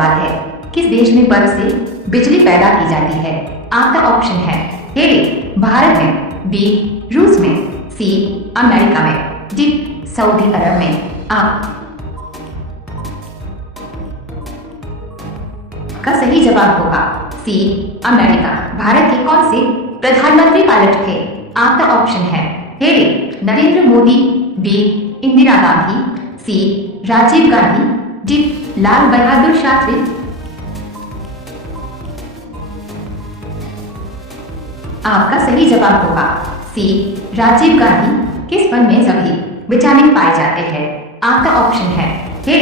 सवाल है, किस देश में बर्फ से बिजली पैदा की जाती है? आपका ऑप्शन है ए भारत में, बी रूस में, सी अमेरिका में, डी सऊदी अरब में। आपका सही जवाब होगा सी अमेरिका। भारत के कौन से प्रधानमंत्री पायलट थे? आपका ऑप्शन है ए नरेंद्र मोदी, बी इंदिरा गांधी, सी राजीव गांधी, डी लाल बहादुर शास्त्री। आपका सही जवाब होगा सी राजीव गांधी। किस फल में सभी विटामिन पाए जाते हैं? आपका ऑप्शन है ए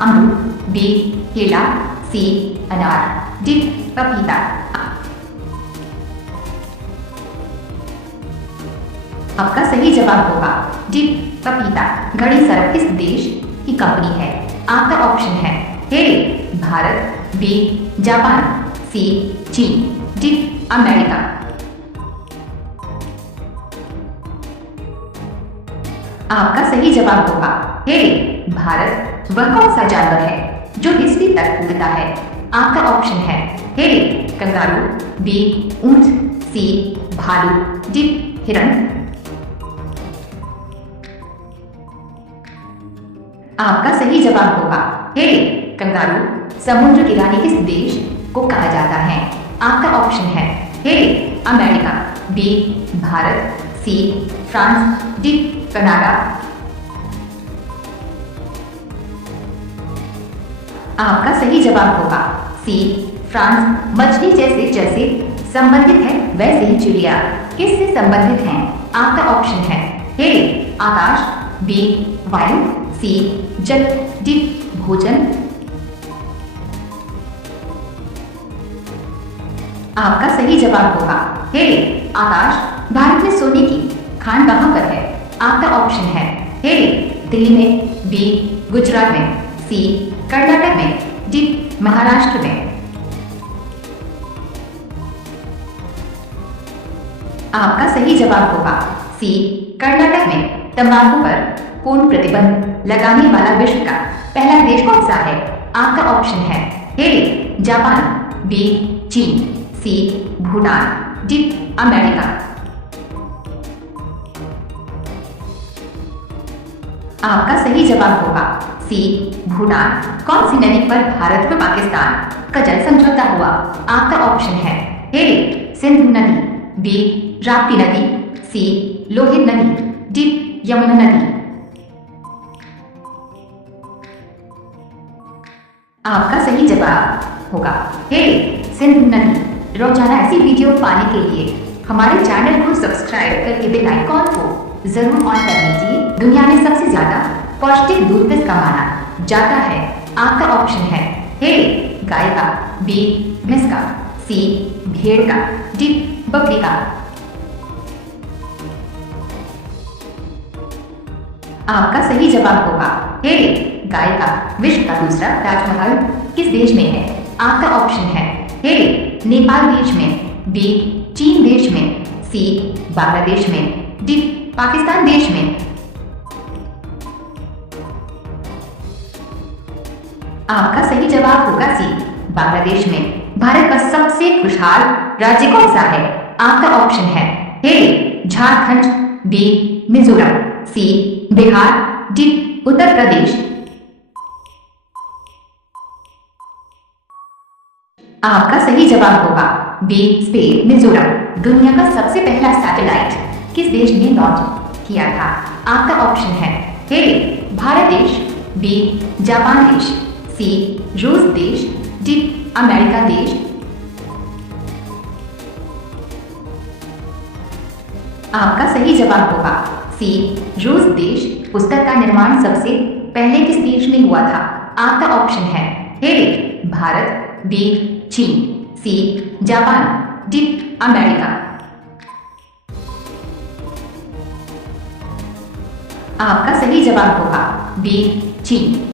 अमरूद, बी केला, सी अनार, डी पपीता। आपका सही जवाब होगा डी पपीता। घड़ी सर्फ किस देश की कंपनी है? आपका ऑप्शन है ए भारत, बी जापान, सी चीन, डी अमेरिका। आपका सही जवाब होगा ए भारत। वह कौन सा जानवर है जो हिस्ट्री तक उड़ता है? आपका ऑप्शन है ए कंगारू, बी ऊंट, सी भालू, डी हिरण। आपका सही जवाब होगा ए कंगारू। समुद्र की रानी किस देश को कहा जाता है? आपका ऑप्शन है A America, B Bharat, C France, D Canada. आपका सही जवाब होगा सी फ्रांस। मछली जैसे जैसे संबंधित है वैसे ही चिड़िया किससे संबंधित हैं? आपका ऑप्शन है ए आकाश, बी वायु, सी जल, डी भोजन। आपका सही जवाब होगा ए आकाश। भारत में सोने की खान कहां पर है? आपका ऑप्शन है ए दिल्ली में, बी गुजरात में, सी कर्नाटक में, डी महाराष्ट्र में। आपका सही जवाब होगा सी कर्नाटक में। तंबाकू पर पूर्ण प्रतिबंध लगाने वाला विश्व का पहला देश कौन सा है? आपका ऑप्शन है ए जापान, बी चीन, सी भूटान, डी अमेरिका। आपका सही जवाब होगा सी भूटान। कौन सी नदी पर भारत व पाकिस्तान का जल समझौता हुआ? आपका ऑप्शन है ए सिंधु नदी, बी राप्ती नदी, सी लोहित नदी, डी यमुना नदी। आपका सही जवाब होगा ए सिंधु नदी। रोजाना ऐसी वीडियो पाने के लिए हमारे चैनल को सब्सक्राइब करके बेल आइकॉन को जरूर ऑन कर लीजिए। दुनिया में सबसे ज्यादा पौष्टिक दूध किसका माना जाता है? आपका ऑप्शन है ए गाय का, बी भैंस का, सी भेड़ का, डी बकरी का। आपका सही जवाब होगा ए गाय का। विश्व का दूसरा ताजमहल किस देश में है? आपका ऑप्शन है ए नेपाल देश में, बी चीन देश में, सी बांग्लादेश में, डी पाकिस्तान देश में। आपका सही जवाब होगा सी बांग्लादेश में। भारत का सबसे खुशहाल राज्य कौन सा है? आपका ऑप्शन है ए झारखंड, बी मिजोरम, सी बिहार, डी उत्तर प्रदेश। आपका सही जवाब होगा बी स्पेन मिजोरम। दुनिया का सबसे पहला सैटेलाइट किस देश ने लॉन्च किया था? आपका ऑप्शन है ए भारत देश, बी जापान देश, सी रूस देश, डी अमेरिका देश। आपका सही जवाब होगा सी रूस देश। पुस्तक का निर्माण सबसे पहले किस देश में हुआ था? आपका ऑप्शन है ए भारत, बी चीन, सी जापान, डी अमेरिका। आपका सही जवाब होगा बी चीन।